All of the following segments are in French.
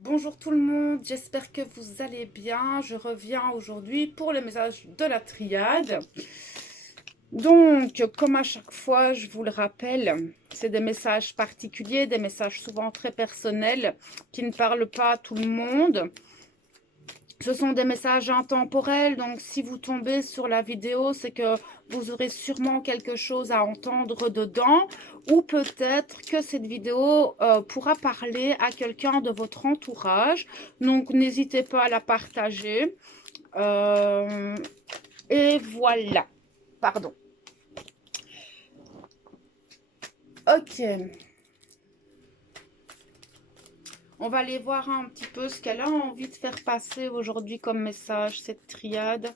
Bonjour tout le monde, j'espère que vous allez bien. Je reviens aujourd'hui pour le message de la triade. Donc, comme à chaque fois, je vous le rappelle, c'est des messages particuliers, des messages souvent très personnels qui ne parlent pas à tout le monde. Ce sont des messages intemporels, donc si vous tombez sur la vidéo, c'est que vous aurez sûrement quelque chose à entendre dedans, ou peut-être que cette vidéo pourra parler à quelqu'un de votre entourage. Donc n'hésitez pas à la partager. Et voilà. Pardon. Ok. On va aller voir un petit peu ce qu'elle a envie de faire passer aujourd'hui comme message, cette triade.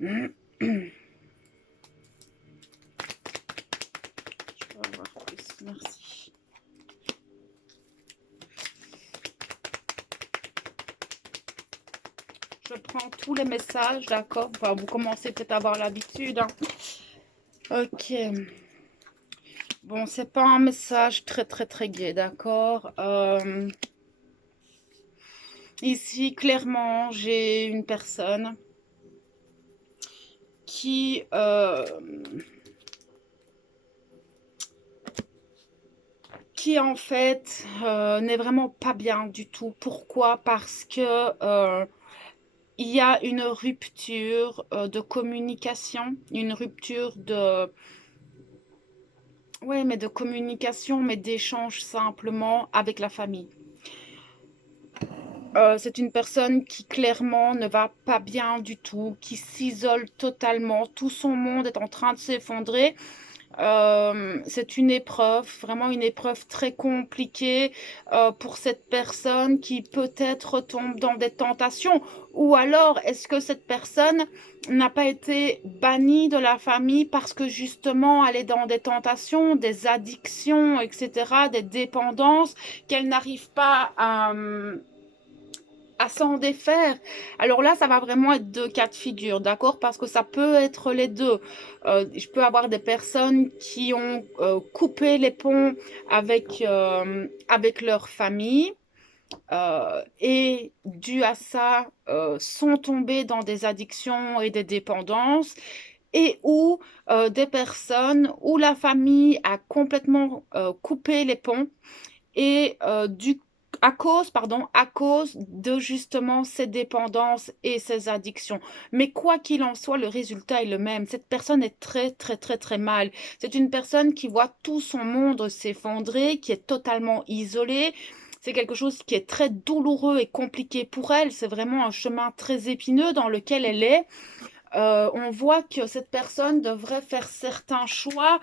Je peux avoir plus, merci. Je prends tous les messages, d'accord? Enfin, vous commencez peut-être à avoir l'habitude, hein. Ok. Bon, c'est pas un message très gai, d'accord? Ici, clairement, j'ai une personne qui en fait n'est vraiment pas bien du tout. Pourquoi? Parce que il y a une rupture de communication, une rupture de... Ouais, mais de communication, mais d'échange simplement avec la famille. C'est une personne qui clairement ne va pas bien du tout, qui s'isole totalement. Tout son monde est en train de s'effondrer. C'est une épreuve, vraiment une épreuve très compliquée pour cette personne qui peut-être tombe dans des tentations. Ou alors, est-ce que cette personne n'a pas été bannie de la famille parce que justement elle est dans des tentations, des addictions, etc., des dépendances qu'elle n'arrive pas à s'en défaire. Alors là, ça va vraiment être deux cas de figure, d'accord? Parce que ça peut être les deux. Je peux avoir des personnes qui ont coupé les ponts avec leur famille et dû à ça sont tombées dans des addictions et des dépendances et où des personnes où la famille a complètement coupé les ponts et à cause de justement ces dépendances et ces addictions. Mais quoi qu'il en soit, le résultat est le même. Cette personne est très mal. C'est une personne qui voit tout son monde s'effondrer, qui est totalement isolée. C'est quelque chose qui est très douloureux et compliqué pour elle. C'est vraiment un chemin très épineux dans lequel elle est. On voit que cette personne devrait faire certains choix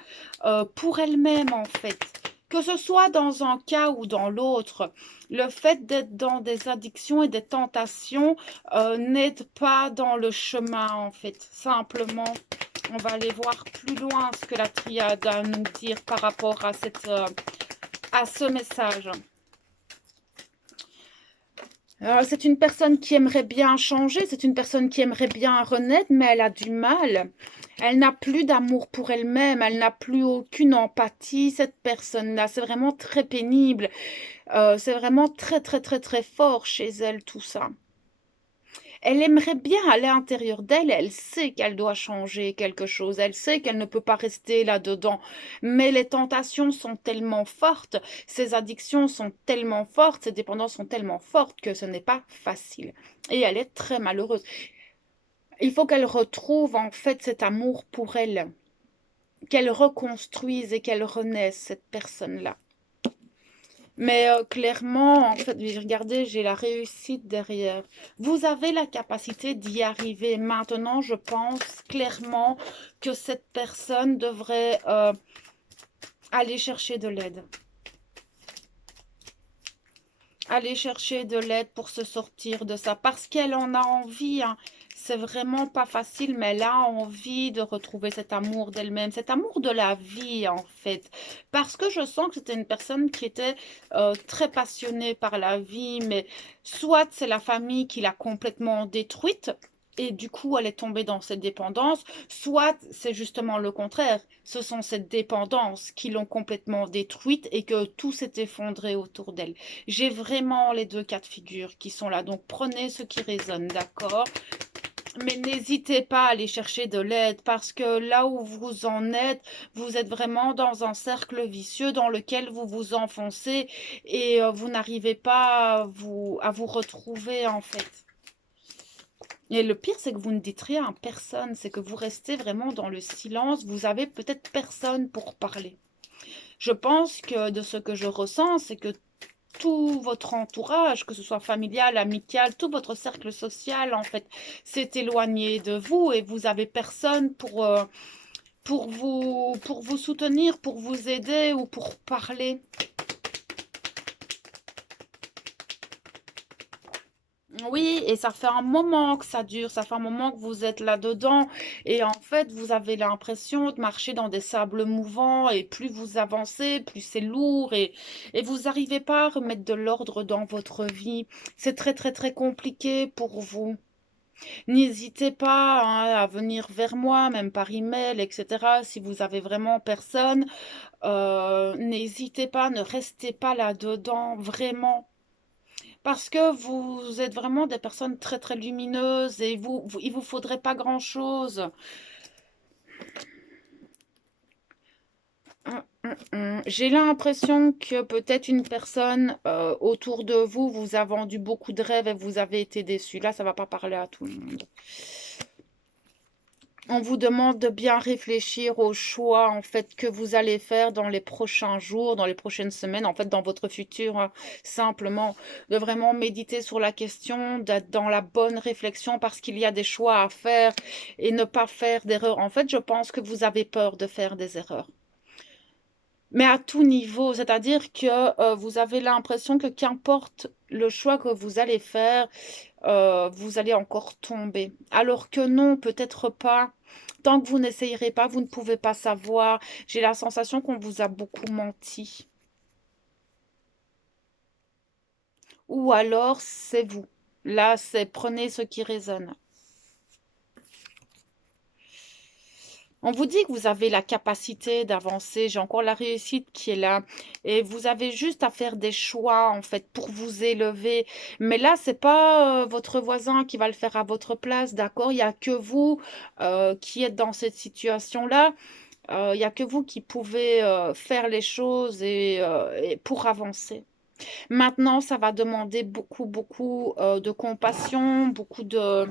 pour elle-même en fait. Que ce soit dans un cas ou dans l'autre, le fait d'être dans des addictions et des tentations n'aide pas dans le chemin en fait. Simplement, on va aller voir plus loin ce que la triade a à nous dire par rapport à ce message. C'est une personne qui aimerait bien changer, c'est une personne qui aimerait bien renaître, mais elle a du mal. Elle n'a plus d'amour pour elle-même, elle n'a plus aucune empathie, cette personne-là. C'est vraiment très pénible. C'est vraiment très fort chez elle, tout ça. Elle aimerait bien à l'intérieur d'elle, elle sait qu'elle doit changer quelque chose, elle sait qu'elle ne peut pas rester là-dedans, mais les tentations sont tellement fortes, ses addictions sont tellement fortes, ses dépendances sont tellement fortes que ce n'est pas facile. Et elle est très malheureuse. Il faut qu'elle retrouve en fait cet amour pour elle, qu'elle reconstruise et qu'elle renaisse cette personne-là. Mais clairement, en fait, regardez, j'ai la réussite derrière. Vous avez la capacité d'y arriver. Maintenant, je pense clairement que cette personne devrait aller chercher de l'aide. Aller chercher de l'aide pour se sortir de ça. Parce qu'elle en a envie, hein. C'est vraiment pas facile, mais elle a envie de retrouver cet amour d'elle-même, cet amour de la vie, en fait. Parce que je sens que c'était une personne qui était très passionnée par la vie, mais soit c'est la famille qui l'a complètement détruite, et du coup, elle est tombée dans cette dépendance, soit c'est justement le contraire. Ce sont ces dépendances qui l'ont complètement détruite et que tout s'est effondré autour d'elle. J'ai vraiment les deux cas de figure qui sont là. Donc, prenez ce qui résonne, d'accord? Mais n'hésitez pas à aller chercher de l'aide parce que là où vous en êtes, vous êtes vraiment dans un cercle vicieux dans lequel vous vous enfoncez et vous n'arrivez pas à vous retrouver en fait. Et le pire, c'est que vous ne dites rien à personne, c'est que vous restez vraiment dans le silence, vous avez peut-être personne pour parler. Je pense que de ce que je ressens, c'est que tout votre entourage, que ce soit familial, amical, tout votre cercle social, en fait, s'est éloigné de vous et vous avez personne pour vous soutenir, pour vous aider ou pour parler. Oui, et ça fait un moment que ça dure, ça fait un moment que vous êtes là-dedans, et en fait, vous avez l'impression de marcher dans des sables mouvants, et plus vous avancez, plus c'est lourd, et vous n'arrivez pas à remettre de l'ordre dans votre vie. C'est très, très, très compliqué pour vous. N'hésitez pas hein, à venir vers moi, même par email, etc. Si vous avez vraiment personne, n'hésitez pas, ne restez pas là-dedans, vraiment. Parce que vous êtes vraiment des personnes très très lumineuses et il vous faudrait pas grand-chose. J'ai l'impression que peut-être une personne autour de vous vous a vendu beaucoup de rêves et vous avez été déçu. Là, ça va pas parler à tout le monde. On vous demande de bien réfléchir aux choix en fait que vous allez faire dans les prochains jours, dans les prochaines semaines, en fait dans votre futur, hein. Simplement de vraiment méditer sur la question, d'être dans la bonne réflexion parce qu'il y a des choix à faire et ne pas faire d'erreurs. En fait, je pense que vous avez peur de faire des erreurs. Mais à tout niveau, c'est-à-dire que vous avez l'impression que qu'importe le choix que vous allez faire, vous allez encore tomber. Alors que non, peut-être pas. Tant que vous n'essayerez pas, vous ne pouvez pas savoir. J'ai la sensation qu'on vous a beaucoup menti. Ou alors, c'est vous. Là, c'est prenez ce qui résonne. On vous dit que vous avez la capacité d'avancer, j'ai encore la réussite qui est là. Et vous avez juste à faire des choix, en fait, pour vous élever. Mais là, c'est pas votre voisin qui va le faire à votre place, d'accord? Il n'y a que vous qui êtes dans cette situation-là. Il n'y a que vous qui pouvez faire les choses et pour avancer. Maintenant, ça va demander beaucoup, beaucoup de compassion, beaucoup de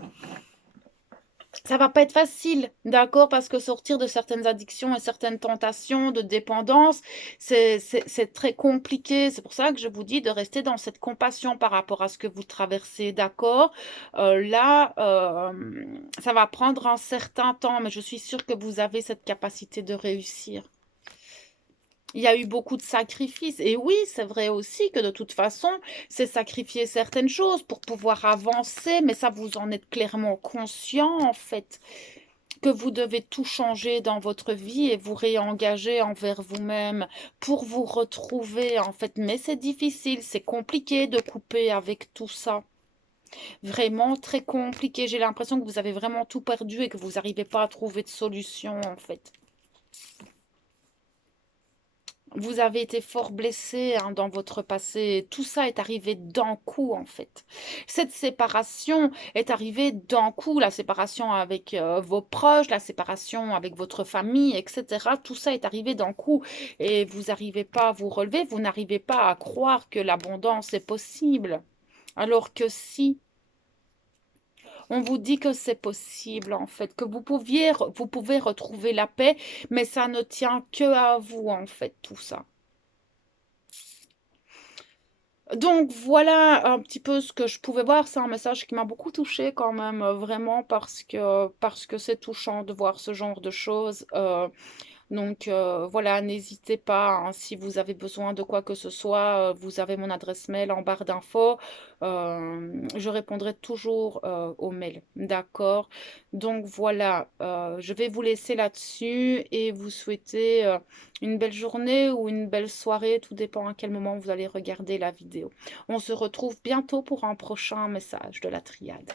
ça va pas être facile, d'accord? Parce que sortir de certaines addictions et certaines tentations de dépendance, c'est très compliqué. C'est pour ça que je vous dis de rester dans cette compassion par rapport à ce que vous traversez, d'accord? Ça va prendre un certain temps, mais je suis sûre que vous avez cette capacité de réussir. Il y a eu beaucoup de sacrifices. Et oui, c'est vrai aussi que de toute façon, c'est sacrifier certaines choses pour pouvoir avancer, mais ça, vous en êtes clairement conscient, en fait, que vous devez tout changer dans votre vie et vous réengager envers vous-même pour vous retrouver, en fait. Mais c'est difficile, c'est compliqué de couper avec tout ça. Vraiment très compliqué. J'ai l'impression que vous avez vraiment tout perdu et que vous n'arrivez pas à trouver de solution, en fait. Vous avez été fort blessé hein, dans votre passé. Tout ça est arrivé d'un coup, en fait. Cette séparation est arrivée d'un coup. La séparation avec vos proches, la séparation avec votre famille, etc. Tout ça est arrivé d'un coup. Et vous n'arrivez pas à vous relever. Vous n'arrivez pas à croire que l'abondance est possible. Alors que si, on vous dit que c'est possible, en fait, que vous pouvez retrouver la paix, mais ça ne tient que à vous, en fait, tout ça. Donc voilà un petit peu ce que je pouvais voir. C'est un message qui m'a beaucoup touchée quand même, vraiment parce que c'est touchant de voir ce genre de choses. Donc voilà, n'hésitez pas, hein, si vous avez besoin de quoi que ce soit, vous avez mon adresse mail en barre d'infos. Je répondrai toujours aux mails, d'accord? Donc voilà, je vais vous laisser là-dessus et vous souhaiter une belle journée ou une belle soirée, tout dépend à quel moment vous allez regarder la vidéo. On se retrouve bientôt pour un prochain message de la triade.